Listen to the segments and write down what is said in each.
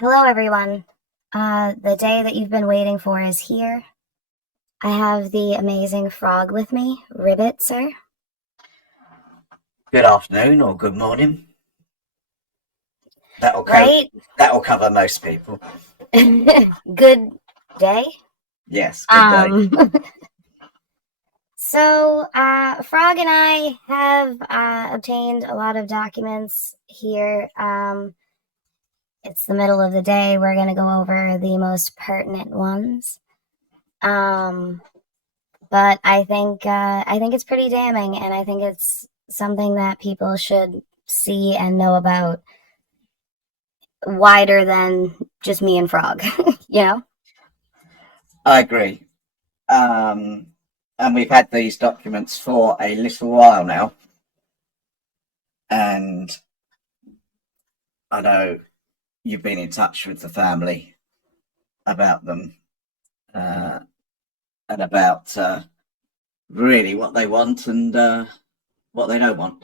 Hello, everyone. The day that you've been waiting for is here. I have the amazing frog with me, Ribbit, sir. Good afternoon or good morning. That'll Right? that'll cover most people. Good day. Yes, good day. Frog and I have obtained a lot of documents here. It's the middle of the day. We're going to go over the most pertinent ones. But I think it's pretty damning, and I think it's something that people should see and know about wider than just me and Frog, you know? I agree. And we've had these documents for a little while now. And I know you've been in touch with the family about them and about really what they want and what they don't want.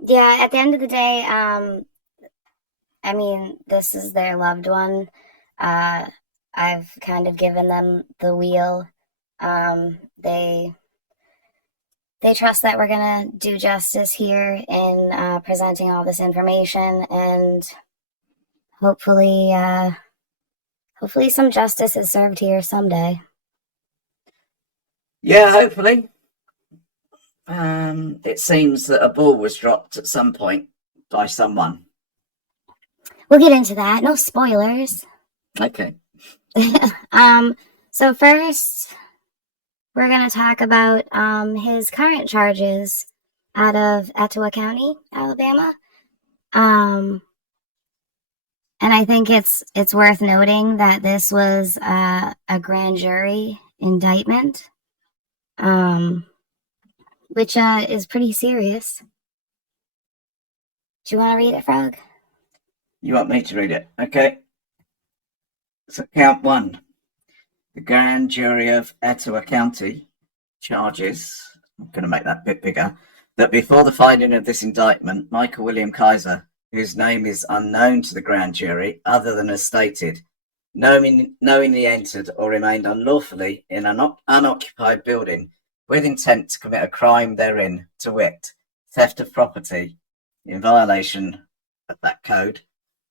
Yeah, at the end of the day, I mean, this is their loved one. I've kind of given them the wheel. They trust that we're gonna do justice here in presenting all this information, and hopefully, hopefully some justice is served here someday. Yeah, hopefully. It seems that a ball was dropped at some point by someone. We'll get into that. No spoilers. Okay. So first, we're going to talk about his current charges out of Etowah County, Alabama. And I think it's worth noting that this was a grand jury indictment, which is pretty serious. Do you want to read it, Frog? You want me to read it? Okay. So count one. The grand jury of Etowah County charges, I'm going to make that bit bigger, that before the finding of this indictment, Michael William Kaiser, whose name is unknown to the grand jury other than as stated, knowingly entered or remained unlawfully in an unoccupied building with intent to commit a crime therein, to wit, theft of property, in violation of that code,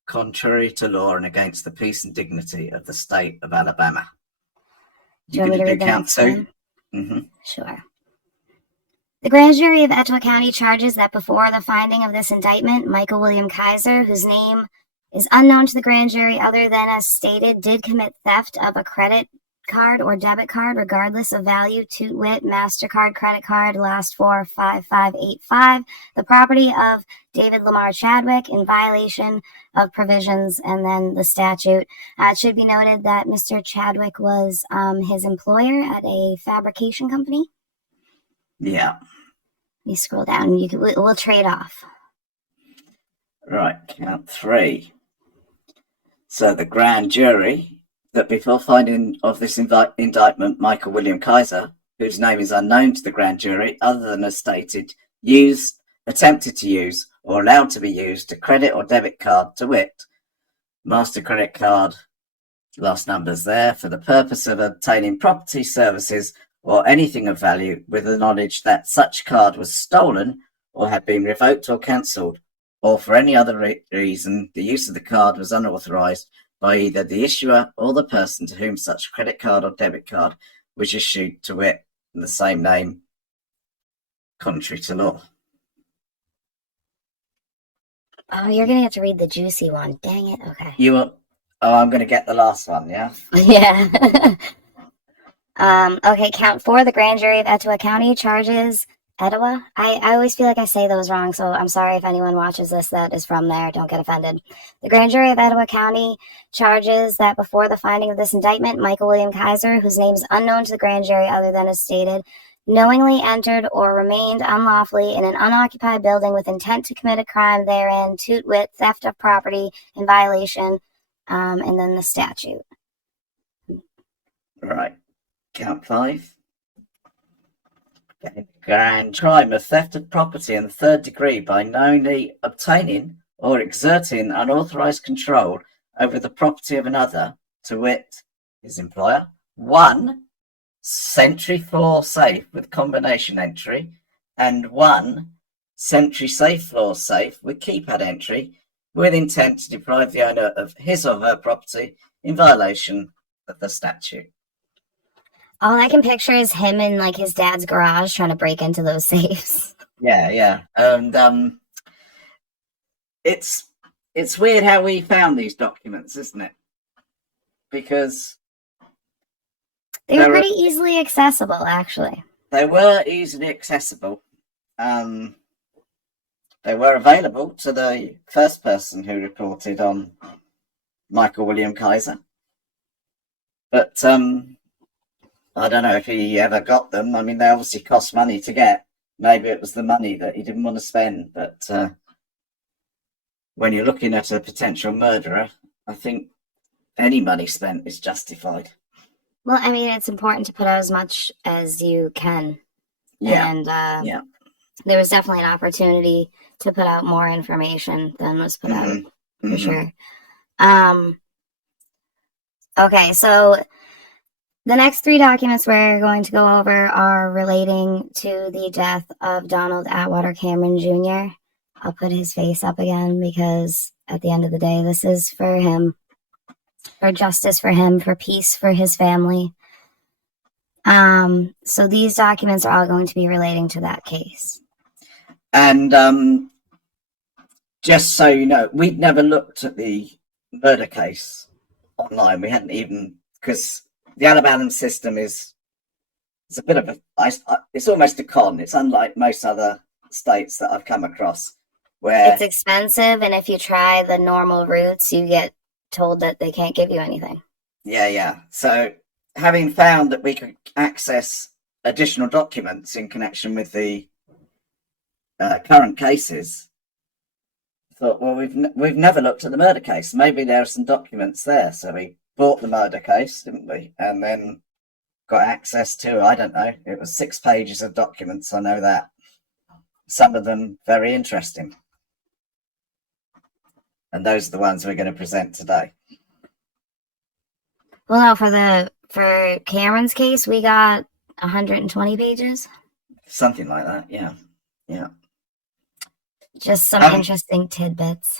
contrary to law and against the peace and dignity of the state of Alabama. Do you want me to read the count next two? one? Mm-hmm. Sure. The grand jury of Etowah County charges that before the finding of this indictment, Michael William Kaiser, whose name is unknown to the grand jury other than as stated, did commit theft of a credit card or debit card, regardless of value, to wit, MasterCard credit card, last four 5585, the property of David Lamar Chadwick in violation of provisions, and then the statute. It should be noted that Mr. Chadwick was his employer at a fabrication company. Yeah. You scroll down, we'll trade off. Right, count three. So the grand jury that before finding of this indictment, Michael William Kaiser, whose name is unknown to the grand jury other than as stated, attempted to use or allowed to be used a credit or debit card, to wit, Master credit card, last numbers there, for the purpose of obtaining property, services, or anything of value, with the knowledge that such card was stolen or had been revoked or cancelled, or for any other reason the use of the card was unauthorized by either the issuer or the person to whom such credit card or debit card was issued, to wit, in the same name, contrary to law. Oh, you're going to have to read the juicy one. Dang it. Okay. I'm going to get the last one, yeah? Yeah. Okay, count four. The grand jury of Etowah County charges Etowah. I always feel like I say those wrong, so I'm sorry if anyone watches this that is from there. Don't get offended. The grand jury of Etowah County charges that before the finding of this indictment, Michael William Kaiser, whose name is unknown to the grand jury other than as stated, knowingly entered or remained unlawfully in an unoccupied building with intent to commit a crime therein, to wit, theft of property in violation, and then the statute. Right. Count five. Okay. Grand crime of theft of property in the third degree by knowingly obtaining or exerting unauthorized control over the property of another, to wit, his employer. 1. Sentry floor safe with combination entry, and 1. Sentry safe floor safe with keypad entry, with intent to deprive the owner of his or her property in violation of the statute. All I can picture is him in like his dad's garage trying to break into those safes. Yeah. And it's weird how we found these documents, isn't it? Because They were pretty easily accessible, actually. they were easily accessible. They were available to the first person who reported on Michael William Kaiser. But I don't know if he ever got them. I mean, they obviously cost money to get. Maybe it was the money that he didn't want to spend. But when you're looking at a potential murderer, I think any money spent is justified. Well, I mean, it's important to put out as much as you can. Yeah. And Yeah. there was definitely an opportunity to put out more information than was put out, for sure. Okay, so the next 3 documents we're going to go over are relating to the death of Donald Atwater Cameron Jr. I'll put his face up again because at the end of the day, this is for him, for justice for him, for peace for his family. So these documents are all going to be relating to that case. And just so you know, we'd never looked at the murder case online. We hadn't even, because the Alabama system is a bit of it's almost a con. It's unlike most other states that I've come across, where it's expensive, and if you try the normal routes, you get told that they can't give you anything. Yeah. So having found that we could access additional documents in connection with the current cases, I thought, well, we've never looked at the murder case. Maybe there are some documents there. So we bought the murder case, didn't we? And then got access to, I don't know, it was 6 pages of documents. I know that. Some of them very interesting. And those are the ones we're going to present today. Well, no, for Cameron's case, we got 120 pages. Something like that, yeah. Just some interesting tidbits.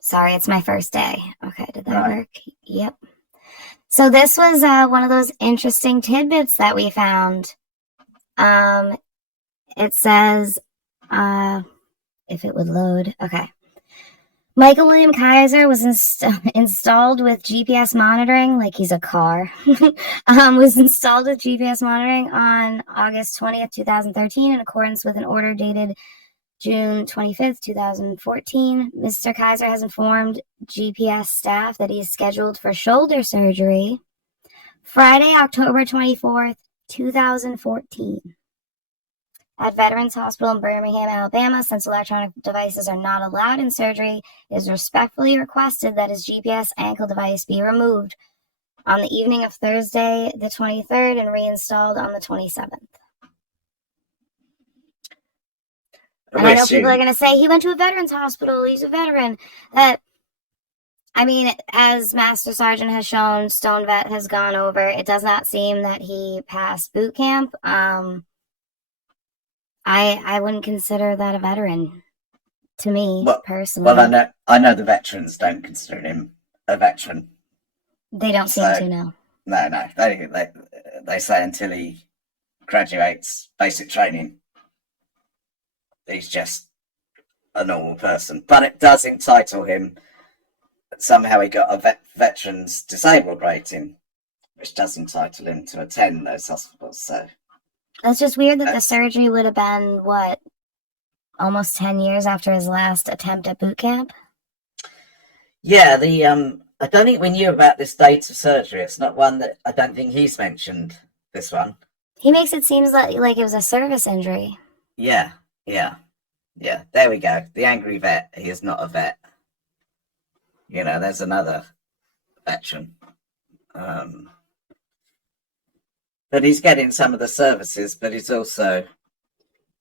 Sorry, it's my first day. Okay, did that work? Yep. So this was one of those interesting tidbits that we found. It says, if it would load, okay. Michael William Kaiser was installed with GPS monitoring, like he's a car, was installed with GPS monitoring on August 20th, 2013, in accordance with an order dated June 25th, 2014. Mr. Kaiser has informed GPS staff that he is scheduled for shoulder surgery Friday, October 24th, 2014. At Veterans Hospital in Birmingham, Alabama, since electronic devices are not allowed in surgery, it is respectfully requested that his GPS ankle device be removed on the evening of Thursday, the 23rd, and reinstalled on the 27th. And I know people are going to say, he went to a veterans hospital, he's a veteran. I mean, as Master Sergeant has shown, Stone Vet has gone over, it does not seem that he passed boot camp. I wouldn't consider that a veteran, to me, personally. Well, I know the veterans don't consider him a veteran. They don't seem to, no. No. They say until he graduates basic training, he's just a normal person. But it does entitle him, somehow he got a veterans disabled rating, which does entitle him to attend those hospitals, so... It's just weird that the surgery would have been, almost 10 years after his last attempt at boot camp? Yeah, I don't think we knew about this date of surgery. It's not one that I don't think he's mentioned, this one. He makes it seem like it was a service injury. Yeah. There we go. The angry vet. He is not a vet. There's another veteran. But he's getting some of the services, but he's also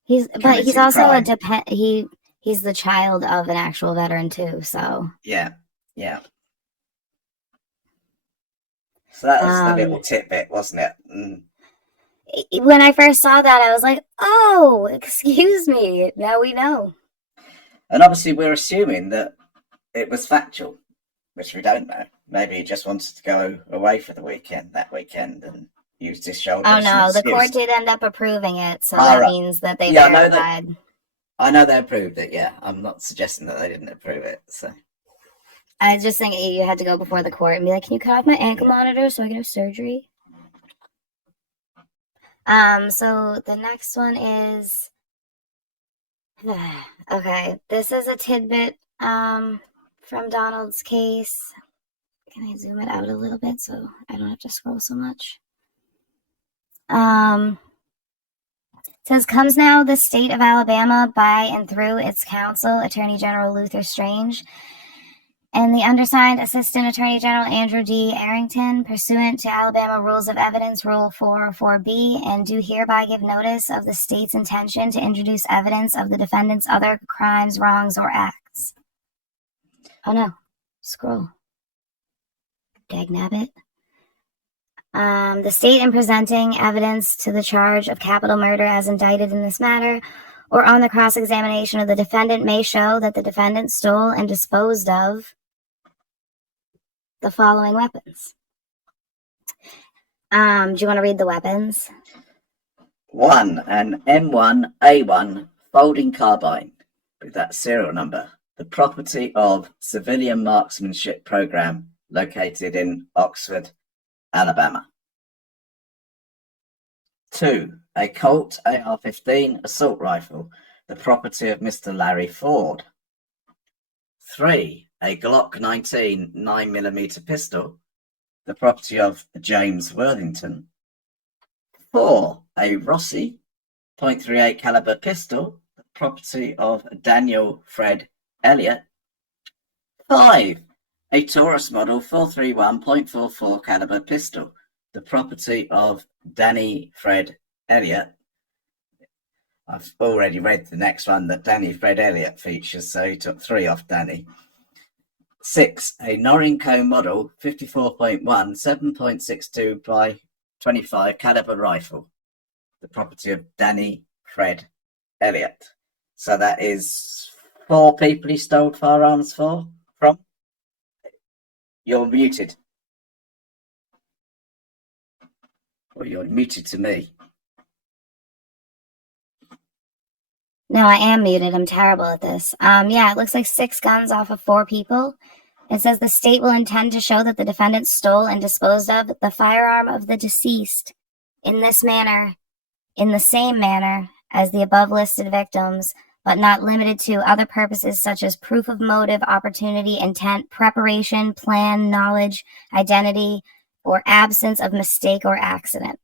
He's committing also crime. he's the child of an actual veteran too. So Yeah, yeah. So that was the little um, tidbit, wasn't it? Mm. when I first saw that, I was like, "Oh, excuse me. Now we know." And obviously, we're assuming that it was factual, which we don't know. Maybe he just wanted to go away for the weekend that weekend and used his shoulder Oh as an no, the court excuse. did end up approving it, so All that right. means that they Yeah, I know that. verified. I know they approved it. Yeah, I'm not suggesting that they didn't approve it. So I just think you had to go before the court and be like, "Can you cut off my ankle yeah. monitor so I can have surgery?" So the next one is okay. This is a tidbit from Donald's case. Can I zoom it out a little bit so I don't have to scroll so much? It says comes now the state of Alabama by and through its counsel, Attorney General Luther Strange, and the undersigned Assistant Attorney General Andrew D. Arrington, pursuant to Alabama Rules of Evidence Rule 404B, and do hereby give notice of the state's intention to introduce evidence of the defendant's other crimes, wrongs, or acts. Oh no, scroll. Dagnabbit. The state in presenting evidence to the charge of capital murder as indicted in this matter, or on the cross-examination of the defendant, may show that the defendant stole and disposed of the following weapons. Do you want to read the weapons? 1, an M1A1 folding carbine with that serial number, the property of Civilian Marksmanship Program located in Oxford, Alabama. 2, a Colt AR-15 assault rifle, the property of Mr. Larry Ford. 3, a Glock 19 9mm pistol, the property of James Worthington. 4, a Rossi .38 caliber pistol, the property of Daniel Fred Elliott. 5, a Taurus model 431.44 caliber pistol, the property of Danny Fred Elliott. I've already read the next one that Danny Fred Elliott features, so he took 3 off Danny. 6, a Norinco model 54.1 7.62 by 25 caliber rifle, the property of Danny Fred Elliott. So that is 4 people he stole firearms from. You're muted. Or you're muted to me. No, I am muted. I'm terrible at this. Yeah, it looks like 6 guns off of 4 people. It says the state will intend to show that the defendant stole and disposed of the firearm of the deceased in this manner, in the same manner as the above listed victims, but not limited to other purposes such as proof of motive, opportunity, intent, preparation, plan, knowledge, identity, or absence of mistake or accident.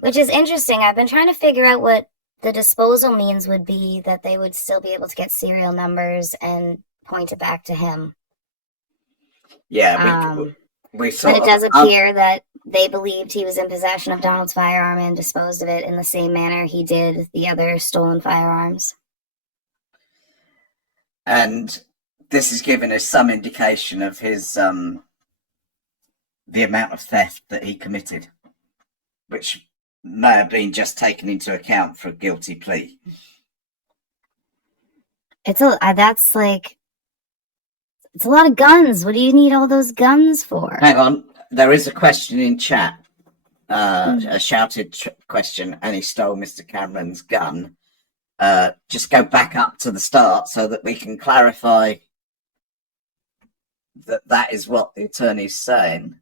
Which is interesting. I've been trying to figure out what the disposal means would be, that they would still be able to get serial numbers and point it back to him. Yeah, we but it does appear that they believed he was in possession of Donald's firearm and disposed of it in the same manner he did the other stolen firearms. And this is giving us some indication of his the amount of theft that he committed, which may have been just taken into account for a guilty plea. It's a lot of guns. What do you need all those guns for? Hang on, there is a question in chat, a shouted question, and he stole Mr. Cameron's gun. Just go back up to the start so that we can clarify that is what the attorney's saying.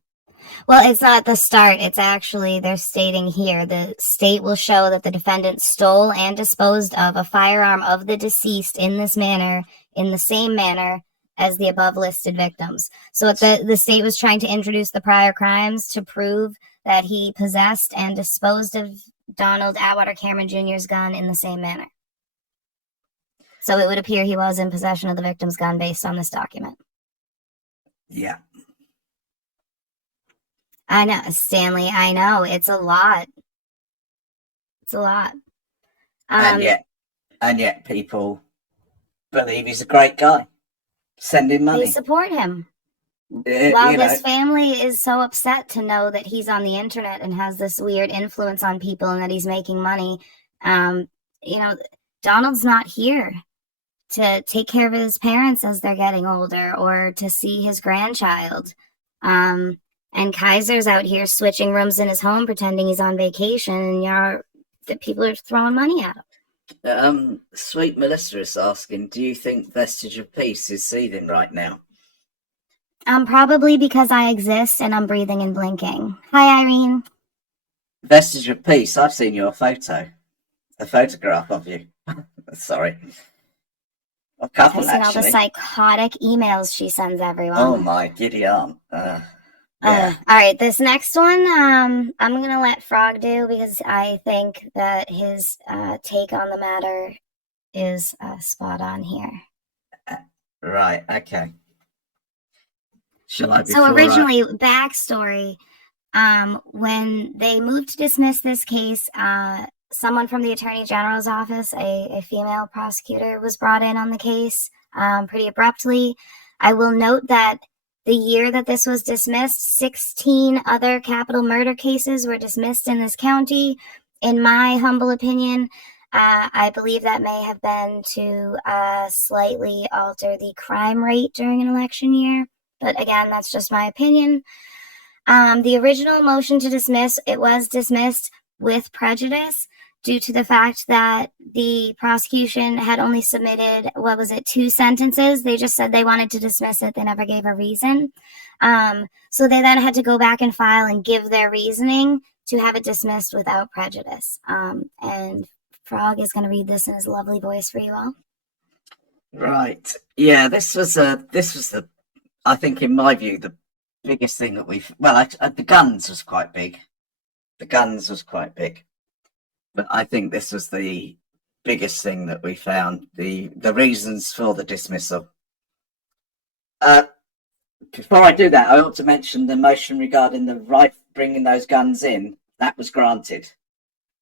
Well, it's not the start. It's actually, they're stating here, the state will show that the defendant stole and disposed of a firearm of the deceased in this manner, in the same manner as the above listed victims. So the state was trying to introduce the prior crimes to prove that he possessed and disposed of Donald Atwater Cameron Jr.'s gun in the same manner. So it would appear he was in possession of the victim's gun based on this document. Yeah. I know, Stanley, I know. It's a lot. It's a lot. and yet people believe he's a great guy. Send him They money. support him. You While know, this family is so upset to know that he's on the internet and has this weird influence on people and that he's making money, you know, Donald's not here to take care of his parents as they're getting older or to see his grandchild. And Kaiser's out here switching rooms in his home, pretending he's on vacation, and that people are throwing money at him. Sweet Melissa is asking, do you think Vestige of Peace is seething right now? Probably because I exist and I'm breathing and blinking. Hi, Irene. Vestige of Peace, I've seen your photo. A photograph of you. Sorry. A couple, I've seen all the actually. psychotic emails she sends everyone. Oh my giddy aunt. Yeah. All right, this next one, I'm gonna let Frog do because I think that his take on the matter is spot on here. Right, okay. Shall I be So originally, backstory, when they moved to dismiss this case, someone from the Attorney General's office, a female prosecutor, was brought in on the case pretty abruptly. I will note that the year that this was dismissed, 16 other capital murder cases were dismissed in this county. In my humble opinion, I believe that may have been to slightly alter the crime rate during an election year. But again, that's just my opinion. The original motion to dismiss, it was dismissed with prejudice due to the fact that the prosecution had only submitted, 2 sentences. They just said they wanted to dismiss it. They never gave a reason. So they then had to go back and file and give their reasoning to have it dismissed without prejudice. And Frog is going to read this in his lovely voice for you all. Right. Yeah, this was the, I think in my view, the biggest thing that the guns was quite big. But I think this was the biggest thing that we found, the reasons for the dismissal. Before I do that, I ought to mention the motion regarding the right bringing those guns in. That was granted.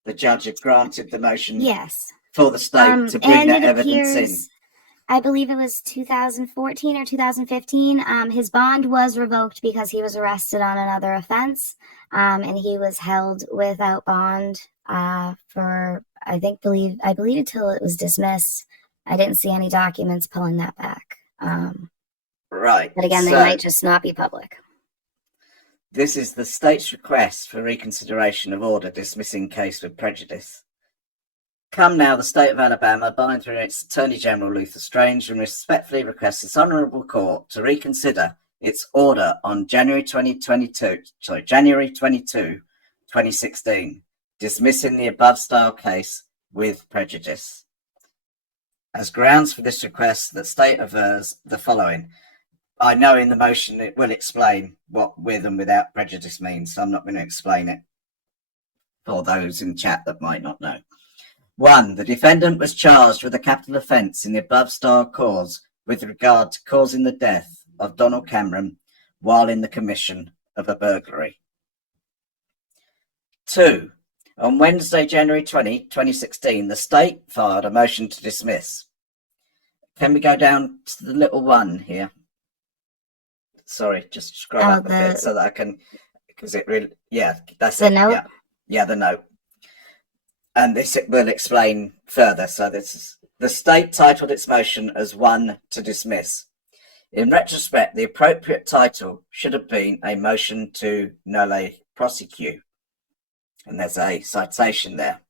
The judge had granted the motion for the state to bring that evidence in. I believe it was 2014 or 2015. His bond was revoked because he was arrested on another offense, and he was held without bond for I believe until it was dismissed. I didn't see any documents pulling that back. Right. But again, they might just not be public. This is the state's request for reconsideration of order dismissing case with prejudice. Come now, the state of Alabama, by through its Attorney General Luther Strange, and respectfully requests this honourable court to reconsider its order on January 22, 2016, dismissing the above style case with prejudice. As grounds for this request, the state avers the following. I know in the motion it will explain what with and without prejudice means, so I'm not going to explain it for those in chat that might not know. 1. The defendant was charged with a capital offence in the above style cause with regard to causing the death of Donald Cameron while in the commission of a burglary. 2. On Wednesday, January 20, 2016, the state filed a motion to dismiss. Can we go down to the little one here? Sorry, just scroll up a bit so that I can, because it really, that's the it. Note? Yeah, the note. And this will explain further. So this is, the state titled its motion as 1 to dismiss. In retrospect, the appropriate title should have been a motion to nolle prosecute. And there's a citation there.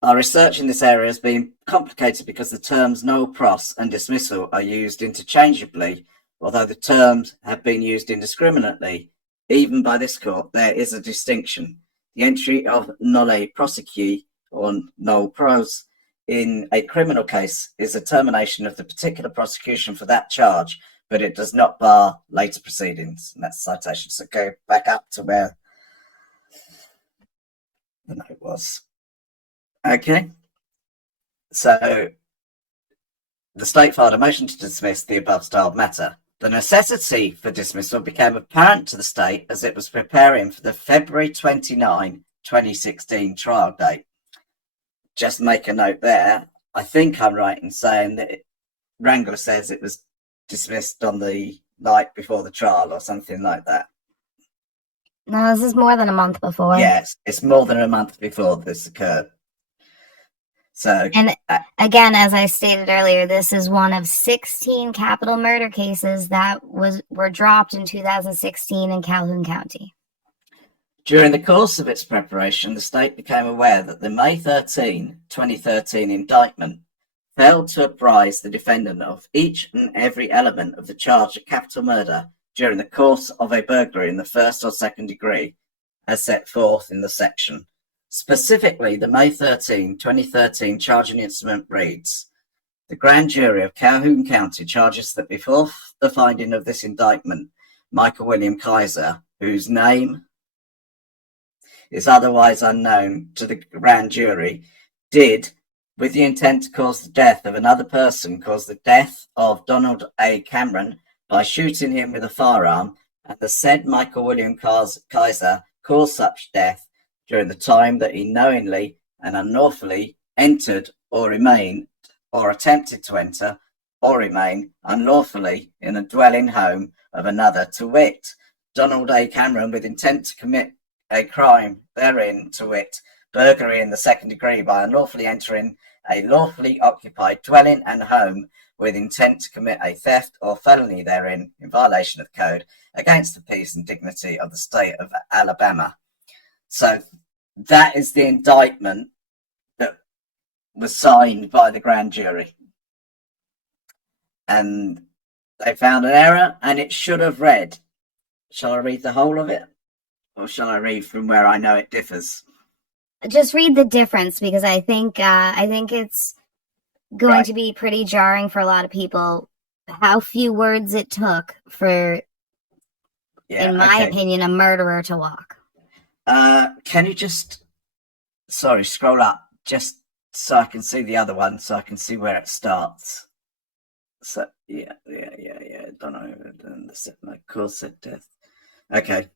Our research in this area has been complicated because the terms nolle pros and dismissal are used interchangeably, although the terms have been used indiscriminately. Even by this court, there is a distinction. The entry of nolle prosecute or nolle pros in a criminal case is a termination of the particular prosecution for that charge, but it does not bar later proceedings. And that's the citation. So go back up to where the note was. Okay. So the state filed a motion to dismiss the above styled matter. The necessity for dismissal became apparent to the state as it was preparing for the February 29, 2016 trial date. Just make a note there. I think I'm right in saying that Wrangler says it was dismissed on the night before the trial or something like that. No, this is more than a month before. Yes, it's more than a month before this occurred. So, and again, as I stated earlier, this is one of 16 capital murder cases that were dropped in 2016 in Calhoun County. During the course of its preparation, the state became aware that the May 13, 2013 indictment failed to apprise the defendant of each and every element of the charge of capital murder during the course of a burglary in the first or second degree, as set forth in the section. Specifically, the May 13, 2013 charging instrument reads, "The grand jury of Calhoun County charges that before the finding of this indictment, Michael William Kaiser, whose name is otherwise unknown to the grand jury, did, with the intent to cause the death of another person, cause the death of Donald A. Cameron by shooting him with a firearm, and the said Michael William Kaiser caused such death during the time that he knowingly and unlawfully entered or remained or attempted to enter or remain unlawfully in a dwelling home of another, to wit, Donald A. Cameron, with intent to commit a crime therein, to wit, burglary in the second degree by unlawfully entering a lawfully occupied dwelling and home with intent to commit a theft or felony therein in violation of the code against the peace and dignity of the state of Alabama." So that is the indictment that was signed by the grand jury. And they found an error, and it should have read. Shall I read the whole of it? Or shall I read from where I know it differs? Just read the difference, because I think it's going to be pretty jarring for a lot of people how few words it took for, in my opinion, a murderer to walk. Can you just, scroll up just so I can see the other one, so I can see where it starts. So yeah. Don't know. The cause of death. Okay.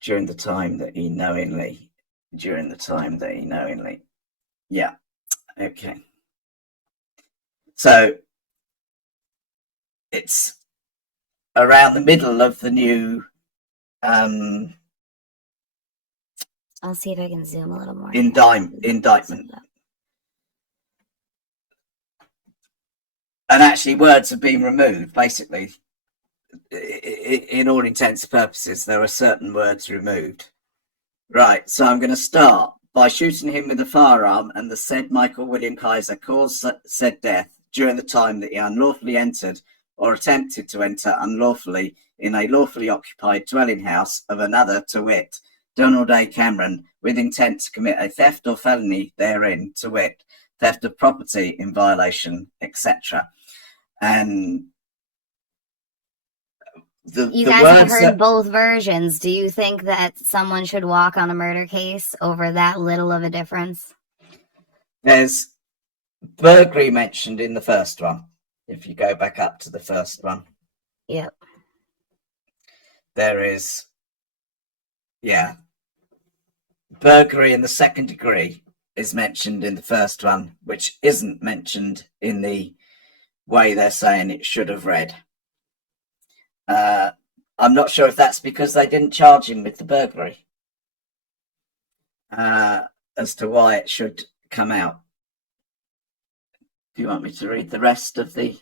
During the time that he knowingly. Yeah. Okay. So it's around the middle of the new I'll see if I can zoom a little more. Indictment. And actually words have been removed, basically. In all intents and purposes, there are certain words removed. Right, so I'm going to start by shooting him with a firearm, and the said Michael William Kaiser caused said death during the time that he unlawfully entered or attempted to enter unlawfully in a lawfully occupied dwelling house of another, to wit, Donald A. Cameron, with intent to commit a theft or felony therein, to wit, theft of property in violation, etc. And you guys have heard both versions. Do you think that someone should walk on a murder case over that little of a difference? There's burglary mentioned in the first one. If you go back up to the first one. Yep. There is, burglary in the second degree is mentioned in the first one, which isn't mentioned in the way they're saying it should have read. I'm not sure if that's because they didn't charge him with the burglary, as to why it should come out. Do you want me to read the rest of the?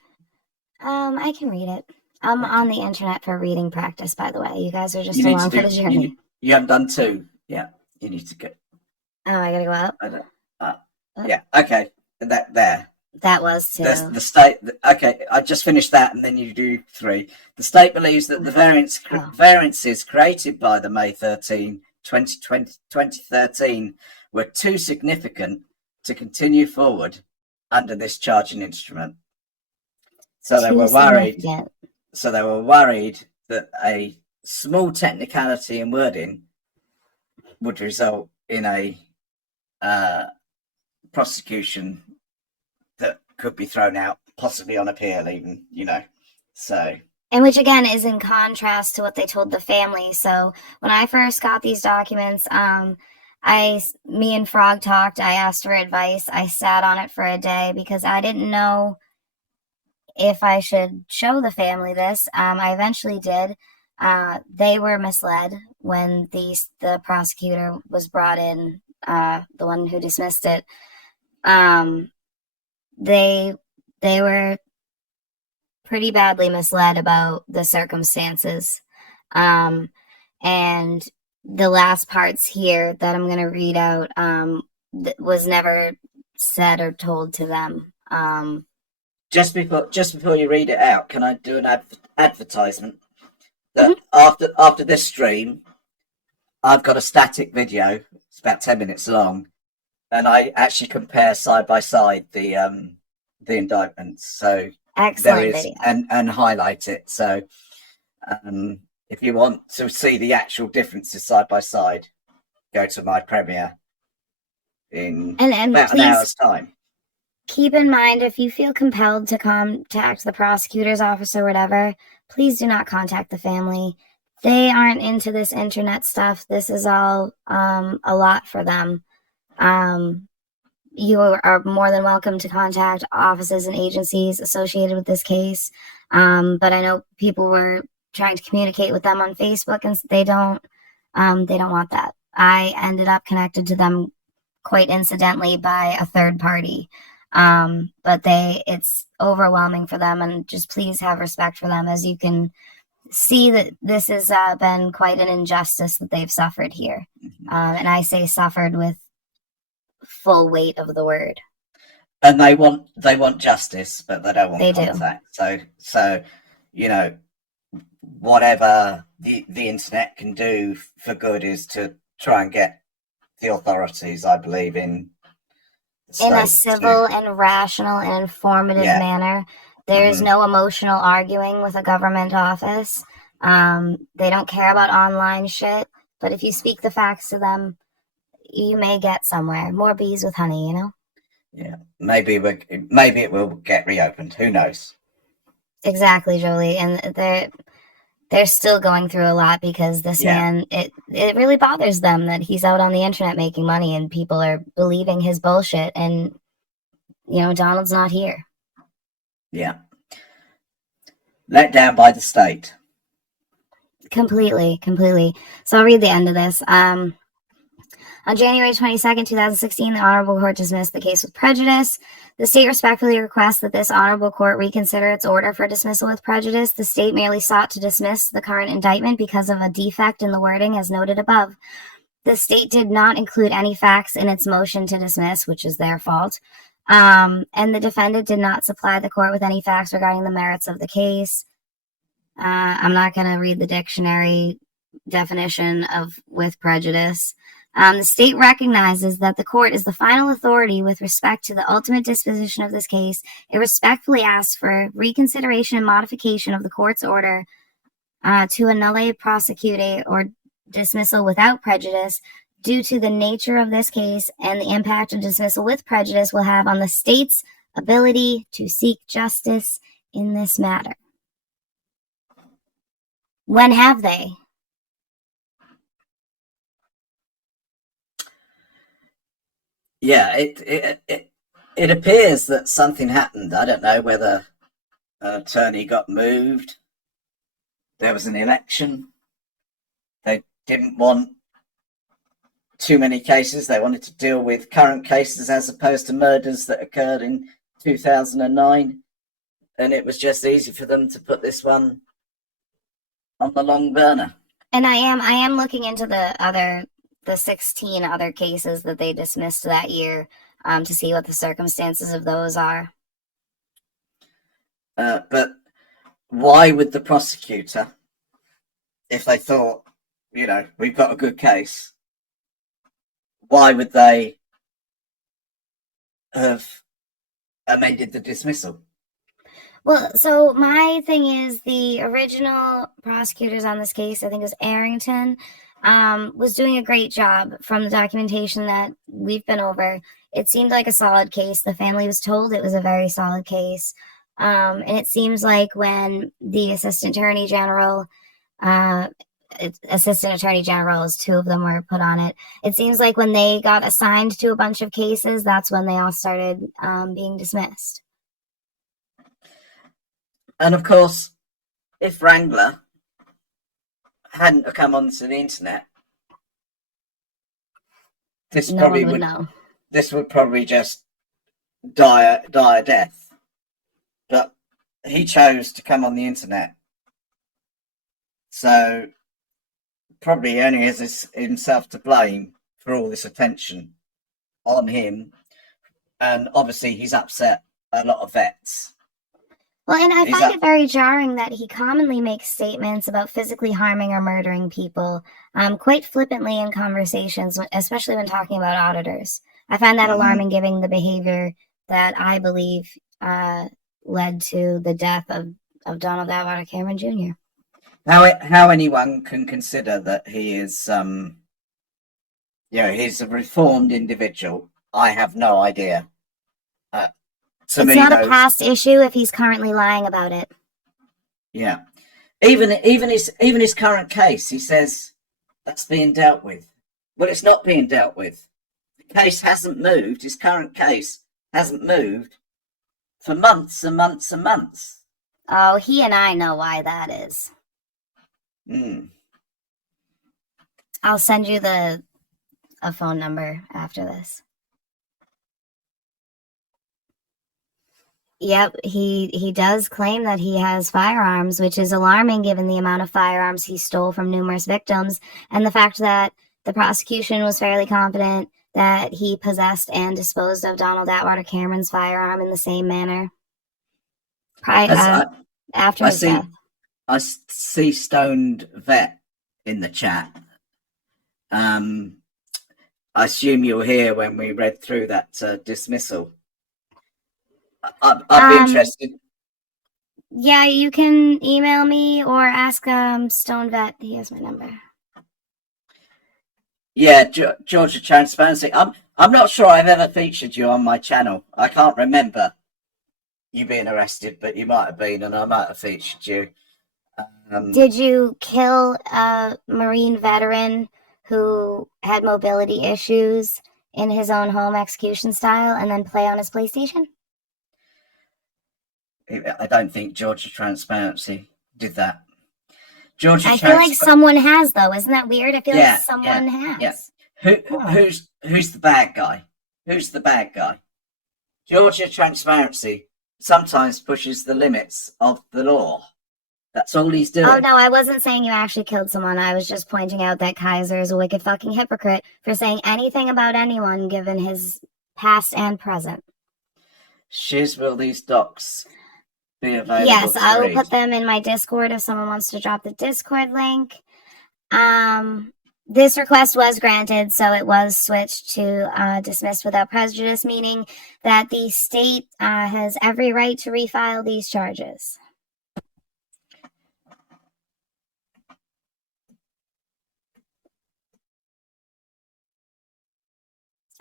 I can read it. I'm on the internet for reading practice, by the way. You guys are just along for the journey. You haven't done two. Yeah, you need to go. Oh, I gotta go up. Yeah. Okay. That was two. The state. Okay, I just finished that, and then you do three. The state believes that the variances created by the May 13, 2013 were too significant to continue forward under this charging instrument. So they were worried. So they were worried that a small technicality in wording would result in a prosecution that could be thrown out, possibly on appeal even, so. And which again is in contrast to what they told the family. So when I first got these documents, Me and Frog talked. I asked for advice. I sat on it for a day because I didn't know if I should show the family this. I eventually did. They were misled when the prosecutor was brought in, the one who dismissed it. They were pretty badly misled about the circumstances. And the last parts here that I'm going to read out was never said or told to them. Just before you read it out, can I do an advertisement? That after this stream, I've got a static video. It's about 10 minutes long, and I actually compare side by side the indictments. So Excellent video. and highlight it. So if you want to see the actual differences side by side, go to my premiere in about an hour's time. Keep in mind, if you feel compelled to contact the prosecutor's office or whatever, please do not contact the family. They aren't into this internet stuff. This is all a lot for them. You are more than welcome to contact offices and agencies associated with this case. But I know people were trying to communicate with them on Facebook, and they don't want that. I ended up connected to them quite incidentally by a third party. But it's overwhelming for them, and just please have respect for them, as you can see that this has been quite an injustice that they've suffered here. And I say suffered with full weight of the word. And they want justice, but they don't want contact. So whatever the internet can do for good is to try and get the authorities, I believe, in a civil and rational and informative manner. There is no emotional arguing with a government office. They don't care about online shit, but if you speak the facts to them, you may get somewhere. More bees with honey, Yeah, maybe it will get reopened. Who knows? Exactly, Jolie. And they're still going through a lot because this man, it really bothers them that he's out on the internet making money and people are believing his bullshit, and Donald's not here. Yeah. Let down by the state. Completely. So I'll read the end of this. On January 22nd, 2016, the Honorable Court dismissed the case with prejudice. The state respectfully requests that this Honorable Court reconsider its order for dismissal with prejudice. The state merely sought to dismiss the current indictment because of a defect in the wording as noted above. The state did not include any facts in its motion to dismiss, which is their fault. And the defendant did not supply the court with any facts regarding the merits of the case. I'm not going to read the dictionary definition of with prejudice. The state recognizes that the court is the final authority with respect to the ultimate disposition of this case. It respectfully asks for reconsideration and modification of the court's order to annul prosecute or dismissal without prejudice due to the nature of this case and the impact of dismissal with prejudice will have on the state's ability to seek justice in this matter. When have they? Yeah, it appears that something happened. I don't know whether an attorney got moved. There was an election. They didn't want too many cases. They wanted to deal with current cases as opposed to murders that occurred in 2009. And it was just easy for them to put this one on the long burner. And I am looking into the 16 other cases that they dismissed that year to see what the circumstances of those are. But why would the prosecutor, if they thought, we've got a good case, why would they have amended the dismissal? Well, so my thing is the original prosecutors on this case, I think it was Arrington, was doing a great job from the documentation that we've been over. It seemed like a solid case. The family was told it was a very solid case. And it seems like when the assistant attorney general assistant attorney generals, two of them were put on it. It seems like when they got assigned to a bunch of cases, that's when they all started being dismissed. And of course, if Wrangler hadn't have come onto the internet, this No probably one would would know. this would probably just die a death. But he chose to come on the internet, so probably only has himself to blame for all this attention on him, and obviously he's upset a lot of vets. Well, and I He's find up- it very jarring that he commonly makes statements about physically harming or murdering people, quite flippantly in conversations, especially when talking about auditors. I find that Mhm. alarming, given the behavior that I believe led to the death of Donald Atwater Cameron Jr. How anyone can consider that he is, he's a reformed individual, I have no idea. To It's me, not a though, past issue if he's currently lying about it. yeah, even his current case, he says that's being dealt with. Well, it's not being dealt with. The case hasn't moved. His current case hasn't moved for months and months and months. Oh, he and I know why that is. I'll send you a phone number after this. Yep, he does claim that he has firearms, which is alarming given the amount of firearms he stole from numerous victims, and the fact that the prosecution was fairly confident that he possessed and disposed of Donald Atwater Cameron's firearm in the same manner after his death. I see Stoned Vet in the chat. I assume you'll hear when we read through that dismissal. I'd be interested. Yeah, you can email me or ask Stone Vet. He has my number. Yeah, Georgia Transparency. I'm not sure I've ever featured you on my channel. I can't remember you being arrested, but you might have been, and I might have featured you. Did you kill a Marine veteran who had mobility issues in his own home execution style and then play on his PlayStation? I don't think Georgia Transparency did that. I feel like someone has, though. Isn't that weird? I feel like someone has. Yeah. Who's the bad guy? Who's the bad guy? Georgia Transparency sometimes pushes the limits of the law. That's all he's doing. Oh, no, I wasn't saying you actually killed someone. I was just pointing out that Kaiser is a wicked fucking hypocrite for saying anything about anyone given his past and present. Shiz, will these docs be available? Yes, I will put them in my Discord if someone wants to drop the Discord link. This request was granted, so it was switched to dismissed without prejudice, meaning that the state has every right to refile these charges.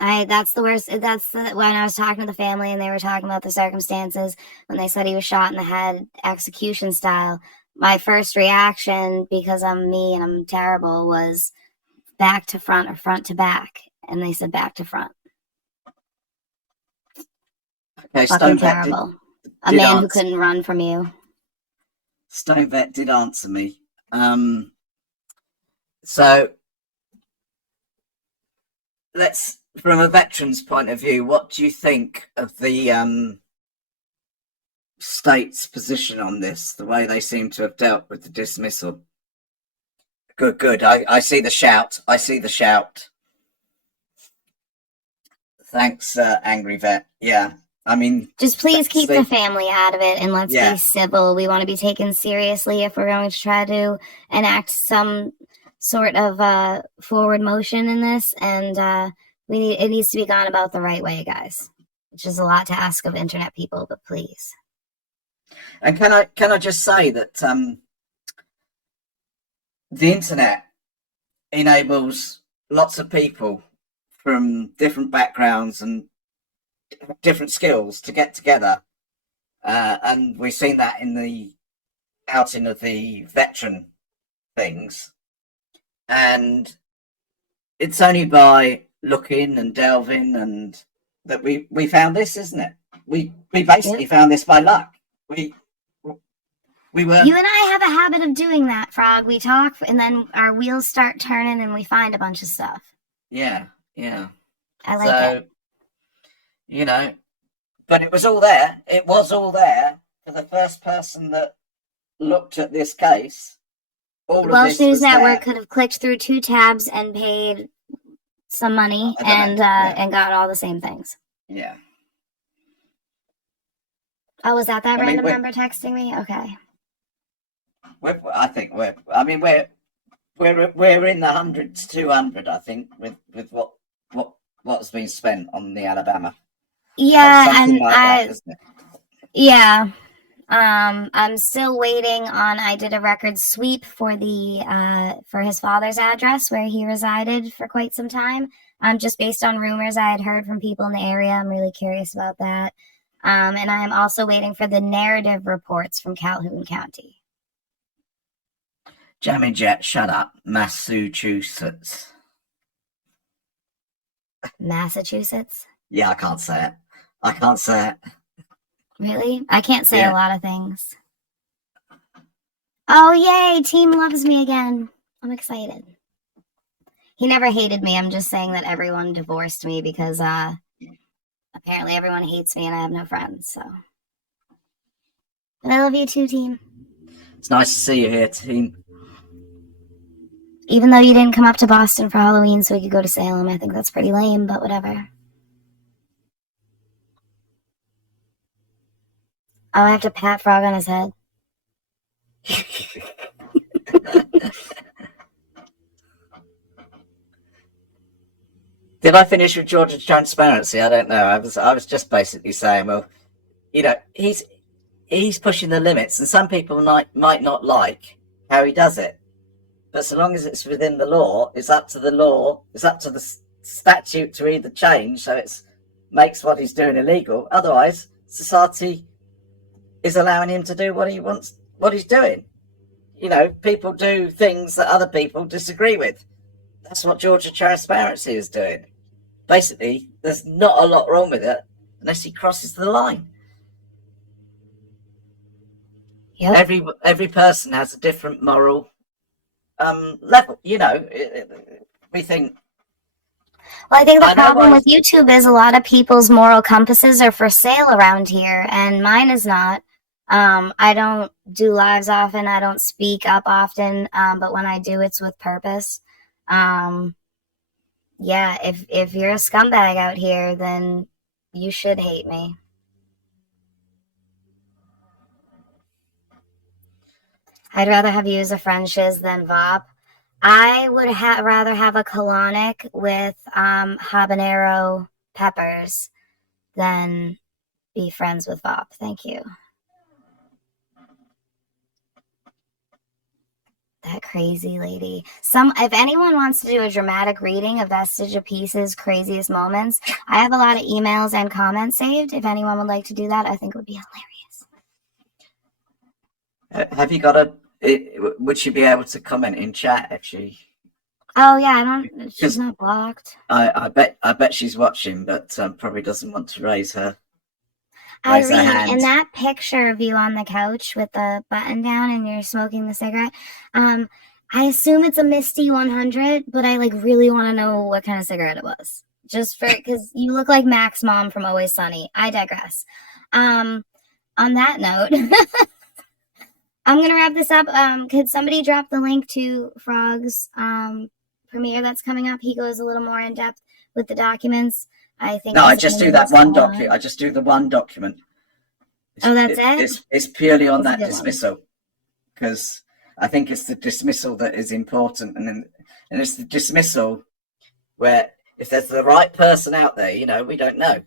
That's the worst. When I was talking to the family and they were talking about the circumstances when they said he was shot in the head, execution style. My first reaction, because I'm me and I'm terrible, was back to front or front to back, and they said back to front. Okay, fucking terrible. A man who couldn't run from you. Stone Vet did answer me. So let's, from a veteran's point of view, what do you think of the state's position on this, the way they seem to have dealt with the dismissal? Good. I see the shout. Thanks, Angry Vet. Yeah, I mean... Just please keep the family out of it, and let's be civil. We want to be taken seriously if we're going to try to enact some sort of forward motion in this, and it needs to be gone about the right way, guys. Which is a lot to ask of internet people, but please. And can I just say that the internet enables lots of people from different backgrounds and different skills to get together, and we've seen that in the outing of the veteran things. and it's only by looking and delving and that we found this, isn't it? We basically found this by luck. We were. You and I have a habit of doing that, Frog. We talk, and then our wheels start turning, and we find a bunch of stuff. Yeah. I like it. You know, but it was all there. It was all there for the first person that looked at this case. Welsh News Network could have clicked through 2 tabs and paid some money and got all the same things. Yeah. Oh, was that random number texting me? Okay. I think we're in the 100 to 200. I think with what's been spent on the Alabama. Yeah, and yeah. I'm still waiting on. I did a record sweep for for his father's address where he resided for quite some time. Just based on rumors I had heard from people in the area. I'm really curious about that. And I am also waiting for the narrative reports from Calhoun County. Jammy Jet, shut up. Massachusetts. Massachusetts? Yeah, I can't say it. Really? I can't say a lot of things. Oh, yay! Team loves me again. I'm excited. He never hated me. I'm just saying that everyone divorced me because apparently everyone hates me and I have no friends. So, but I love you too, team. It's nice to see you here, team. Even though you didn't come up to Boston for Halloween so we could go to Salem, I think that's pretty lame, but whatever. Oh, I have to pat Frog on his head. Did I finish with Georgia Transparency? I don't know. I was just basically saying, well, you know, he's pushing the limits, and some people might not like how he does it. But so long as it's within the law, it's up to the law. It's up to the statute to either change so it makes what he's doing illegal. Otherwise, society is allowing him to do what he wants, what he's doing. You know, people do things that other people disagree with. That's what Georgia Transparency is doing. Basically, there's not a lot wrong with it unless he crosses the line. Yep. Every person has a different moral level. You know, we think. Well, I think the problem with YouTube is a lot of people's moral compasses are for sale around here, and mine is not. I don't do lives often. I don't speak up often, but when I do, it's with purpose. Yeah, if you're a scumbag out here, then you should hate me. I'd rather have you as a friend, Shiz, than Vop. I would rather have a colonic with habanero peppers than be friends with Vop. Thank you. That crazy lady. If anyone wants to do a dramatic reading of Vestige of Peace's craziest moments, I have a lot of emails and comments saved. If anyone would like to do that, I think it would be hilarious. Have you got would she be able to comment in chat if she? Oh yeah, she's not blocked. I bet she's watching, but probably doesn't want to raise her. Irene, in that picture of you on the couch with the button down and you're smoking the cigarette, I assume it's a Misty 100, but I really want to know what kind of cigarette it was. Just because you look like Mac's mom from Always Sunny. I digress. On that note, I'm going to wrap this up. Could somebody drop the link to Frog's premiere that's coming up? He goes a little more in depth with the documents. I think. No, I just do that one document. I just do the one document. That's it? It's purely on that dismissal, because I think it's the dismissal that is important, and it's the dismissal where if there's the right person out there, we don't know.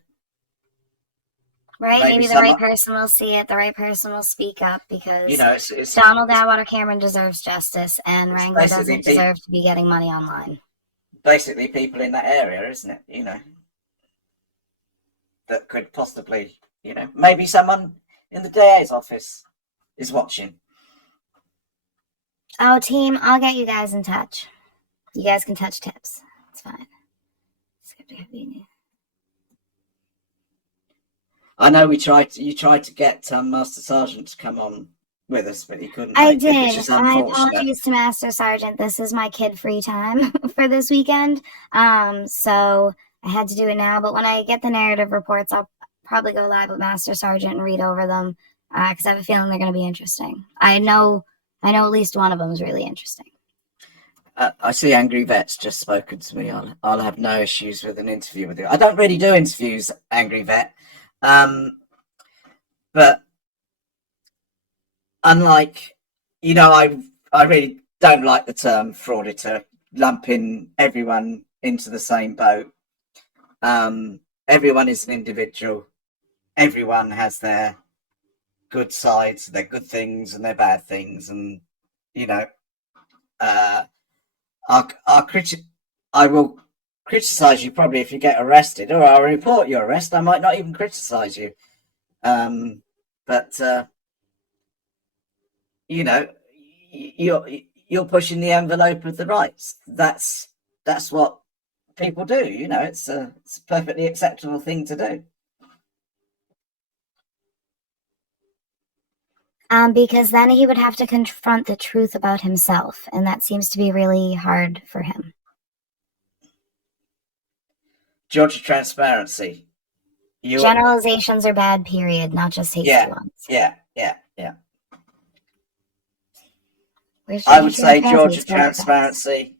Right, maybe the right person will see it. The right person will speak up, because it's Donald Atwater Cameron deserves justice, and Wrangler doesn't deserve to be getting money online. Basically, people in that area, isn't it? That could possibly, maybe someone in the DA's office is watching. Oh, team, I'll get you guys in touch. You guys can touch tips. It's fine. I know you tried to get Master Sergeant to come on with us, but he couldn't. I make it, which did. is My unfortunate. apologies to Master Sergeant. This is my kid-free time for this weekend. So I had to do it now. But when I get the narrative reports, I'll probably go live with Master Sergeant and read over them because I have a feeling they're going to be interesting. I know at least one of them is really interesting. I see Angry Vet's just spoken to me. I'll have no issues with an interview with you. I don't really do interviews, Angry Vet. But unlike, I really don't like the term frauditor, lumping everyone into the same boat. Everyone is an individual. Everyone has their good sides, their good things and their bad things. And, I will criticize you probably if you get arrested, or I'll report your arrest. I might not even criticize you. But you're pushing the envelope of the rights. That's what people do. It's a perfectly acceptable thing to do. Because then he would have to confront the truth about himself, and that seems to be really hard for him. Georgia transparency. Generalizations are bad, period, not just hasty ones. Yeah. I would say Georgia transparency.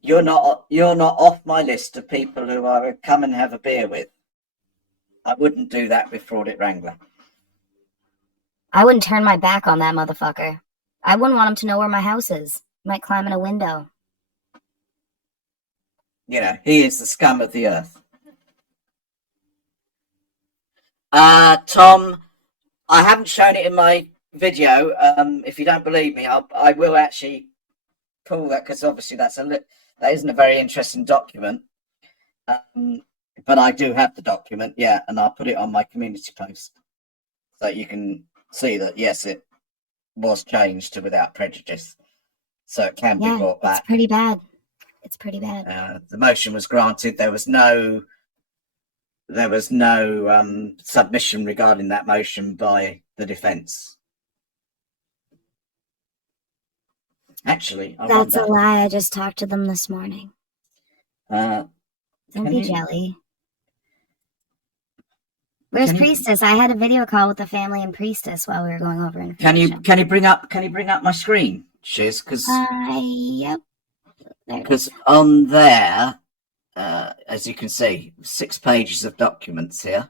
You're not off my list of people who I would come and have a beer with. I wouldn't do that with Fraudit Wrangler. I wouldn't turn my back on that motherfucker. I wouldn't want him to know where my house is. He might climb in a window. He is the scum of the earth. Tom, I haven't shown it in my video. If you don't believe me, I will actually pull that, because obviously that isn't a very interesting document. But I do have the document, and I'll put it on my community post so you can see that yes, it was changed to without prejudice, so it can be brought back. It's pretty bad. The motion was granted. There was no submission regarding that motion by the defence. Actually, that's a lie. I just talked to them this morning. Don't be jelly. Where's Priestess? I had a video call with the family and Priestess while we were going over information. Can you bring up my screen, Shiz? Because yep. Because on there, as you can see, 6 pages of documents here.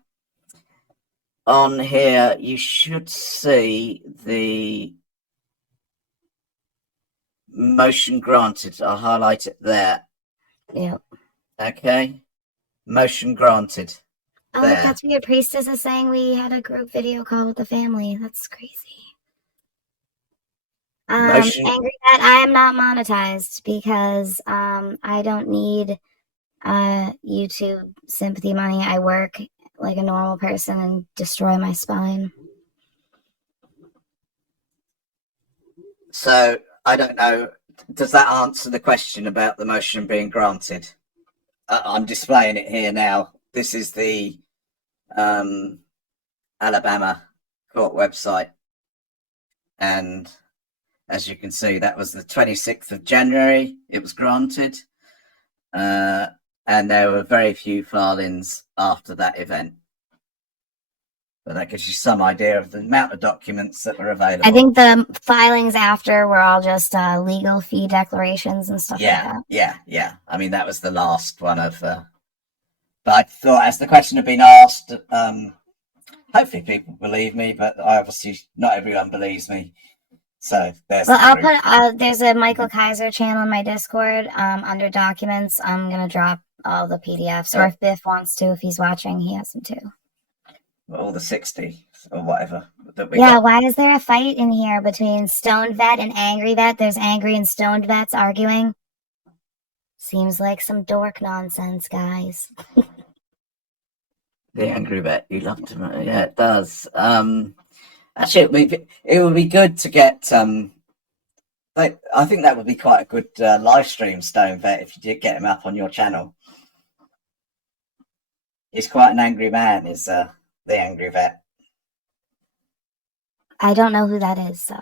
On here, you should see the motion granted. I'll highlight it there. Yep. Okay. Motion granted. Oh, look, that's weird. Priestess is saying we had a group video call with the family. That's crazy. Angry that I am not monetized because I don't need YouTube sympathy money. I work like a normal person and destroy my spine. So I don't know. Does that answer the question about the motion being granted? I'm displaying it here now. This is the Alabama court website, and as you can see, that was the 26th of January. It was granted, and there were very few file-ins after that event. But that gives you some idea of the amount of documents that were available. I think the filings after were all just legal fee declarations and stuff like that. Yeah. I mean, that was the last one of... but I thought, as the question had been asked, hopefully people believe me, but obviously not everyone believes me. So there's... Well, I'll put... there's a Michael Kaiser channel in my Discord. Under documents, I'm going to drop all the PDFs. Or if Biff wants to, if he's watching, he has them too. All the 60 or whatever that we got. Why is there a fight in here between Stoned Vet and Angry Vet? There's angry and stoned vets arguing. Seems like some dork nonsense, guys. The Angry Vet, you love to, yeah, it does. Actually, it would be good to get the I think that would be quite a good live stream, Stone Vet, if you did get him up on your channel. He's quite an angry man, is the Angry Vet. I don't know who that is, so.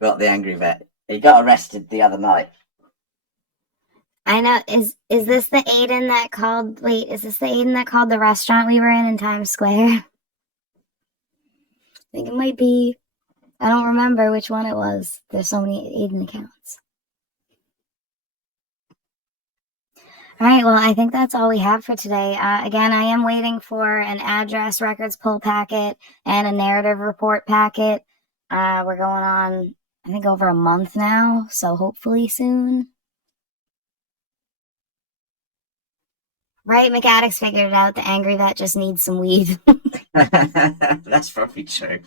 Got the Angry Vet. He got arrested the other night. I know. Is this the Aiden that called? Wait, is this the Aiden that called the restaurant we were in Times Square? I think it might be. I don't remember which one it was. There's so many Aiden accounts. All right, well, I think that's all we have for today. Again, I am waiting for an address records pull packet and a narrative report packet. We're going on, I think, over a month now, so hopefully soon. Right, McAdams figured it out. The Angry Vet just needs some weed. That's probably true.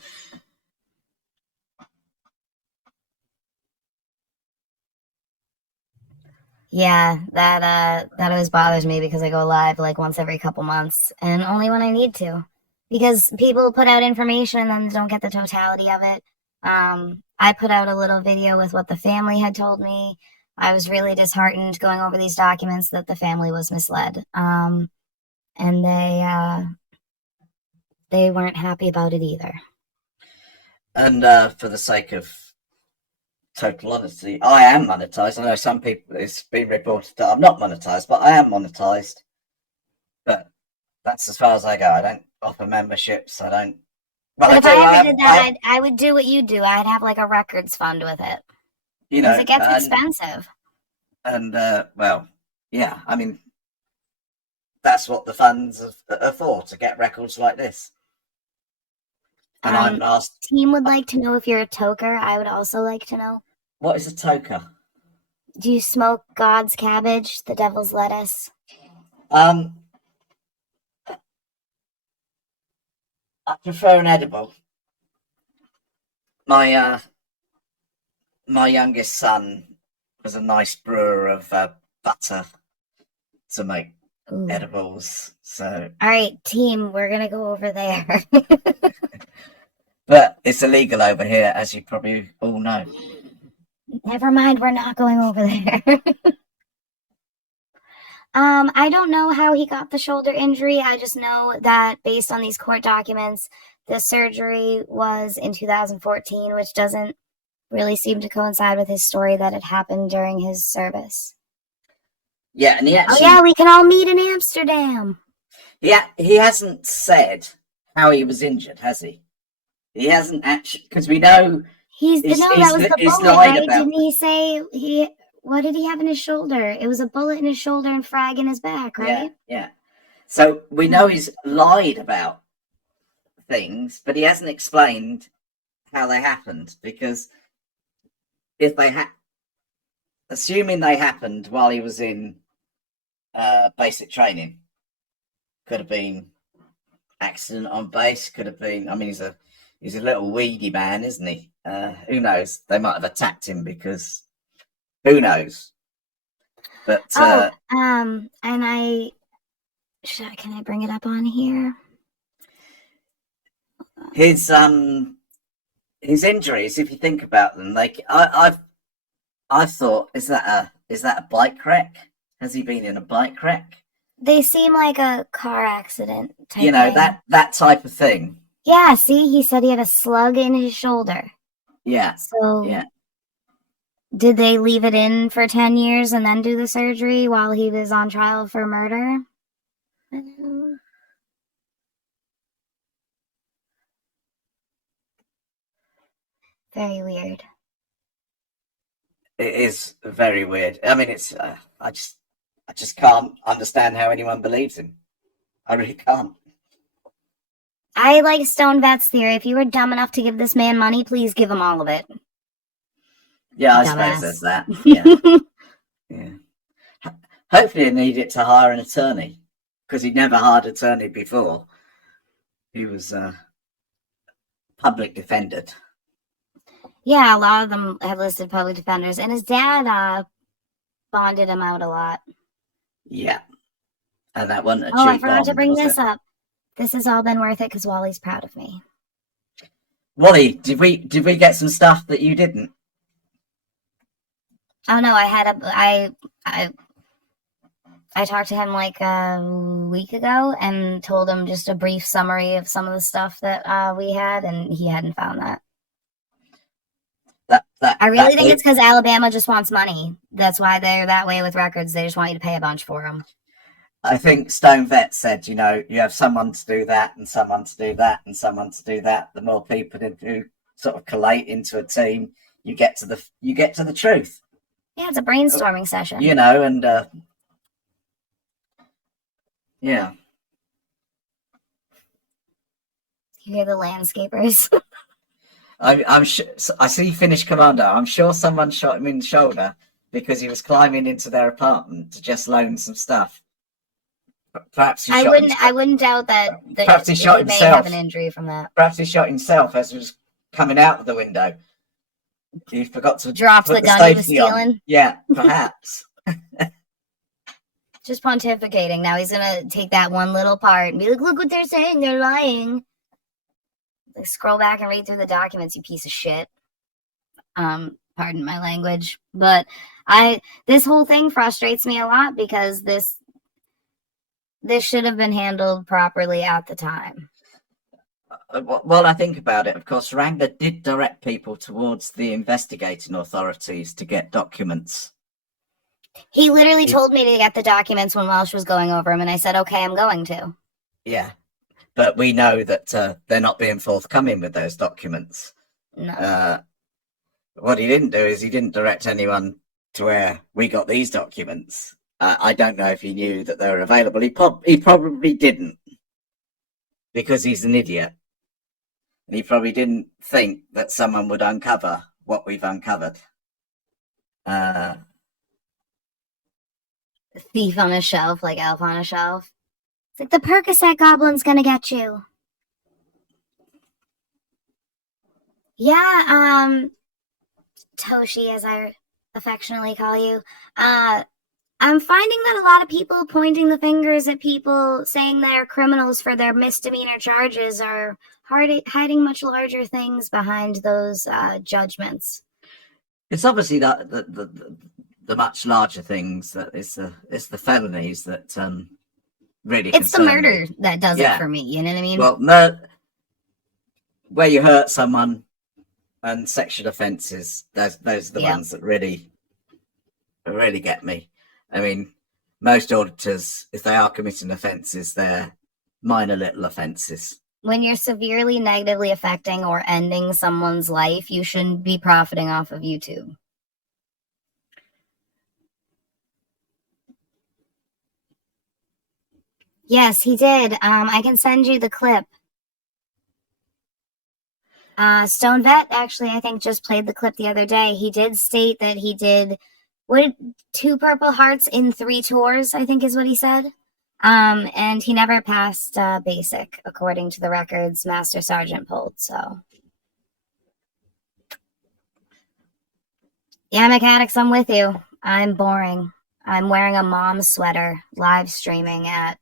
Yeah, that always bothers me because I go live like once every couple months and only when I need to. Because people put out information and then don't get the totality of it. I put out a little video with what the family had told me. I was really disheartened going over these documents that the family was misled. And they weren't happy about it either. And for the sake of total honesty, I am monetized. I know some people, it's been reported that I'm not monetized, but I am monetized. But that's as far as I go. I don't offer memberships. I don't. Well, But if I ever did that, I would do what you do. I'd have like a records fund with it. You know, because it gets expensive. And well, yeah, I mean, that's what the funds are for, to get records like this. And I'm asked. Team would like to know if you're a toker. I would also like to know. What is a toker? Do you smoke God's cabbage, the devil's lettuce? I prefer an edible. My youngest son was a nice brewer of butter to make edibles. So, all right, team, we're gonna go over there. But it's illegal over here, as you probably all know. Never mind, we're not going over there. I don't know how he got the shoulder injury. I just know that based on these court documents, the surgery was in 2014, which doesn't really seem to coincide with his story that it happened during his service. Yeah, and he actually... Oh yeah, we can all meet in Amsterdam. Yeah, he hasn't said how he was injured, has he? He hasn't actually, because we know... that was the bullet, right? Didn't he say what did he have in his shoulder? It was a bullet in his shoulder and frag in his back, right? Yeah. So we know he's lied about things, but he hasn't explained how they happened, because if they assuming they happened while he was in basic training, could have been accident on base, could have been, I mean, he's a little weedy man, isn't he? Who knows? They might have attacked him, because who knows? But and can I bring it up on here? His injuries, if you think about them, like I've thought, is that a bike wreck? Has he been in a bike wreck? They seem like a car accident type. You know, thing. that type of thing. Yeah, see, he said he had a slug in his shoulder. Yeah. So yeah. Did they leave it in for 10 years and then do the surgery while he was on trial for murder? Very weird. It is very weird. I mean, it's I just can't understand how anyone believes him. I really can't. I like Stone Vet's theory. If you were dumb enough to give this man money, please give him all of it. Yeah, I suppose there's that. Yeah. Yeah. Hopefully, he needed to hire an attorney, because he'd never hired an attorney before. He was public defended. Yeah, a lot of them have listed public defenders, and his dad bonded him out a lot. Yeah, and that wasn't a cheap I forgot to bond, bring this up. This has all been worth it because Wally's proud of me. Wally, did we get some stuff that you didn't? Oh no, I talked to him like a week ago and told him just a brief summary of some of the stuff that we had, and he hadn't found that. I really think it's because Alabama just wants money. That's why they're that way with records. They just want you to pay a bunch for them. I think Stone Vet said, you have someone to do that and someone to do that and someone to do that. The more people who sort of collate into a team, you get to the truth. Yeah, it's a brainstorming session. And yeah. You hear the landscapers. I'm sure. I see Finnish Commando. I'm sure someone shot him in the shoulder because he was climbing into their apartment to just loan some stuff. Perhaps I wouldn't doubt that. Perhaps he shot himself. May have an injury from that. Perhaps he shot himself as he was coming out of the window. He forgot to drop the gun he was stealing. On. Yeah, perhaps. Just pontificating. Now he's gonna take that one little part and be like, "Look what they're saying. They're lying." Like, scroll back and read through the documents, you piece of shit. Pardon my language, but this whole thing frustrates me a lot because this should have been handled properly at the time. Well, I think about it. Of course, Wrangler did direct people towards the investigating authorities to get documents. He literally told me to get the documents when Welsh was going over them, and I said, okay, I'm going to. Yeah, but we know that they're not being forthcoming with those documents. No. What he didn't do is he didn't direct anyone to where we got these documents. I don't know if he knew that they were available. He probably didn't, because he's an idiot. And he probably didn't think that someone would uncover what we've uncovered. Thief on a shelf, like elf on a shelf. It's like the Percocet goblin's gonna get you. Yeah, Toshi, as I affectionately call you, I'm finding that a lot of people pointing the fingers at people saying they're criminals for their misdemeanor charges are hiding much larger things behind those judgments. It's obviously that the much larger things that it's the felonies that really. It's the murder that does it for me. You know what I mean? Well, where you hurt someone and sexual offences, those are the ones that really get me. I mean, most auditors, if they are committing offences, they're minor little offences. When you're severely negatively affecting or ending someone's life, you shouldn't be profiting off of YouTube. Yes, he did. I can send you the clip. Stone Vet actually, I think, just played the clip the other day. He did state that he did 2 Purple Hearts in 3 tours, I think is what he said. And he never passed basic, according to the records Master Sergeant pulled. So, yeah, mechanics, I'm with you. I'm boring. I'm wearing a mom sweater, live streaming at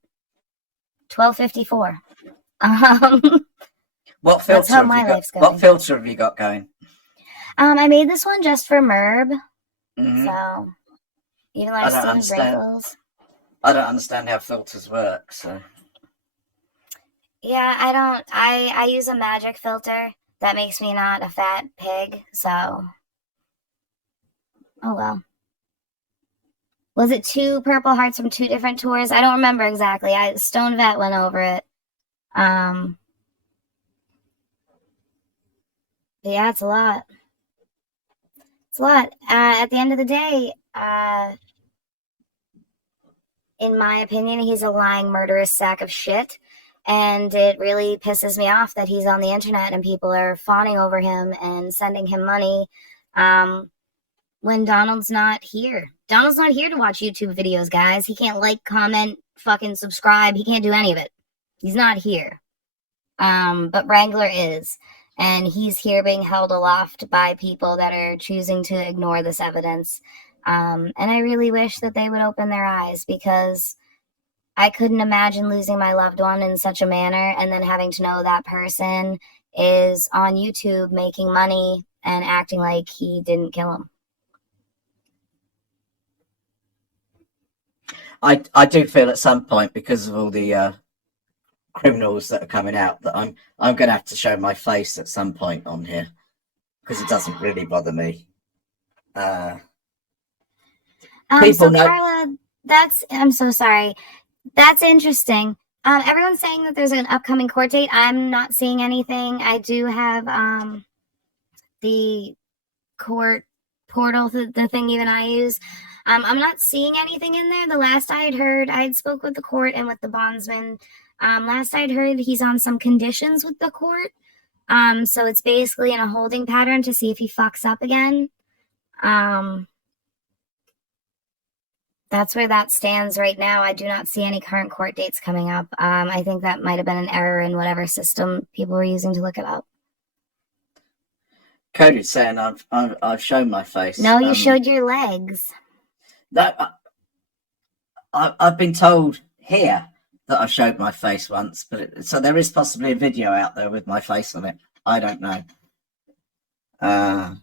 12:54. What filter have you got going? I made this one just for Merb. Mm-hmm. So, even though I've seen wrinkles. I don't understand how filters work, so. Yeah, I use a magic filter that makes me not a fat pig, so. Oh well. Was it 2 Purple Hearts from 2 different tours? I don't remember exactly. Stone Vet went over it. But yeah, it's a lot. It's a lot. At the end of the day, in my opinion, he's a lying, murderous sack of shit. And it really pisses me off that he's on the internet and people are fawning over him and sending him money when Donald's not here. Donald's not here to watch YouTube videos, guys. He can't like, comment, fucking subscribe. He can't do any of it. He's not here. But Wrangler is. And he's here being held aloft by people that are choosing to ignore this evidence. And I really wish that they would open their eyes, because I couldn't imagine losing my loved one in such a manner and then having to know that person is on YouTube making money and acting like he didn't kill him. I do feel at some point, because of all the criminals that are coming out, that I'm going to have to show my face at some point on here, because it doesn't really bother me. People So know. Carla, I'm so sorry. That's interesting. Everyone's saying that there's an upcoming court date. I'm not seeing anything. I do have the court portal, the thing you and I use. I'm not seeing anything in there. The last I had heard, I had spoke with the court and with the bondsman. Last I'd heard, he's on some conditions with the court. So it's basically in a holding pattern to see if he fucks up again. That's where that stands right now. I do not see any current court dates coming up. I think that might have been an error in whatever system people were using to look it up. Cody's saying I've shown my face. No, you showed your legs. No, I've been told here that I showed my face once, but so there is possibly a video out there with my face on it. I don't know. I'm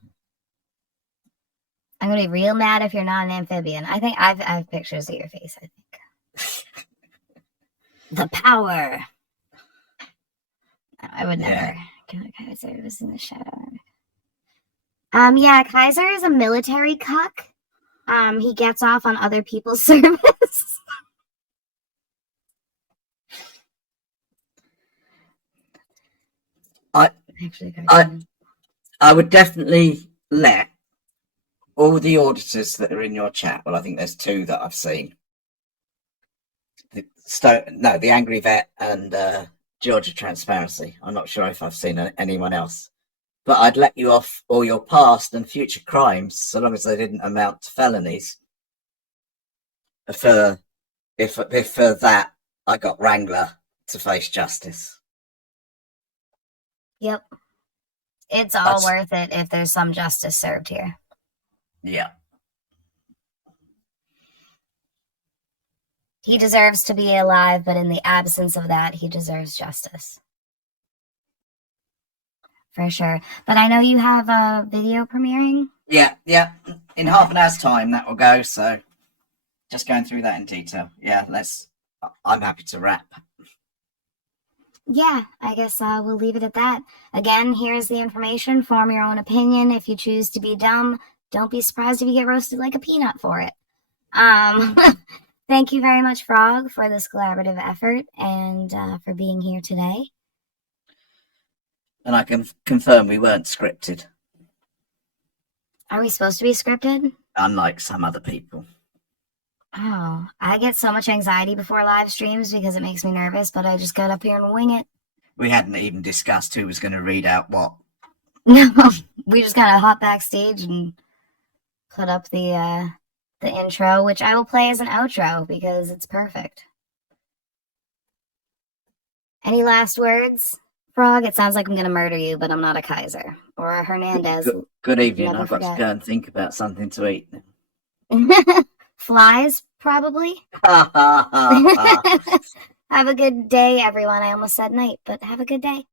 gonna be real mad if you're not an amphibian. I think I have pictures of your face. I think the power. No, I would never. Yeah. Kaiser was in the shadow. Yeah, Kaiser is a military cuck. He gets off on other people's service. I would definitely let all the auditors that are in your chat. Well, I think there's two that I've seen. The Angry Vet and Georgia Transparency. I'm not sure if I've seen anyone else. But I'd let you off all your past and future crimes, so long as they didn't amount to felonies. If for that, I got Wrangler to face justice. Yep. It's all worth it if there's some justice served here. Yeah. He deserves to be alive, but in the absence of that, he deserves justice. For sure. But I know you have a video premiering. Yeah. In half an hour's time, that will go. So just going through that in detail. Yeah, I'm happy to wrap. Yeah, I guess we'll leave it at that. Again, here's the information. Form your own opinion. If you choose to be dumb, don't be surprised if you get roasted like a peanut for it. Thank you very much, Frog, for this collaborative effort and for being here today. And I can confirm we weren't scripted. Are we supposed to be scripted? Unlike some other people. Oh, I get so much anxiety before live streams because it makes me nervous, but I just got up here and wing it. We hadn't even discussed who was going to read out what. No, we just got to hop backstage and put up the intro, which I will play as an outro because it's perfect. Any last words, Frog? It sounds like I'm going to murder you, but I'm not a Kaiser. Or a Hernandez. Good evening. I've got to go and think about something to eat. Flies, probably. Have a good day, everyone. I almost said night, but have a good day.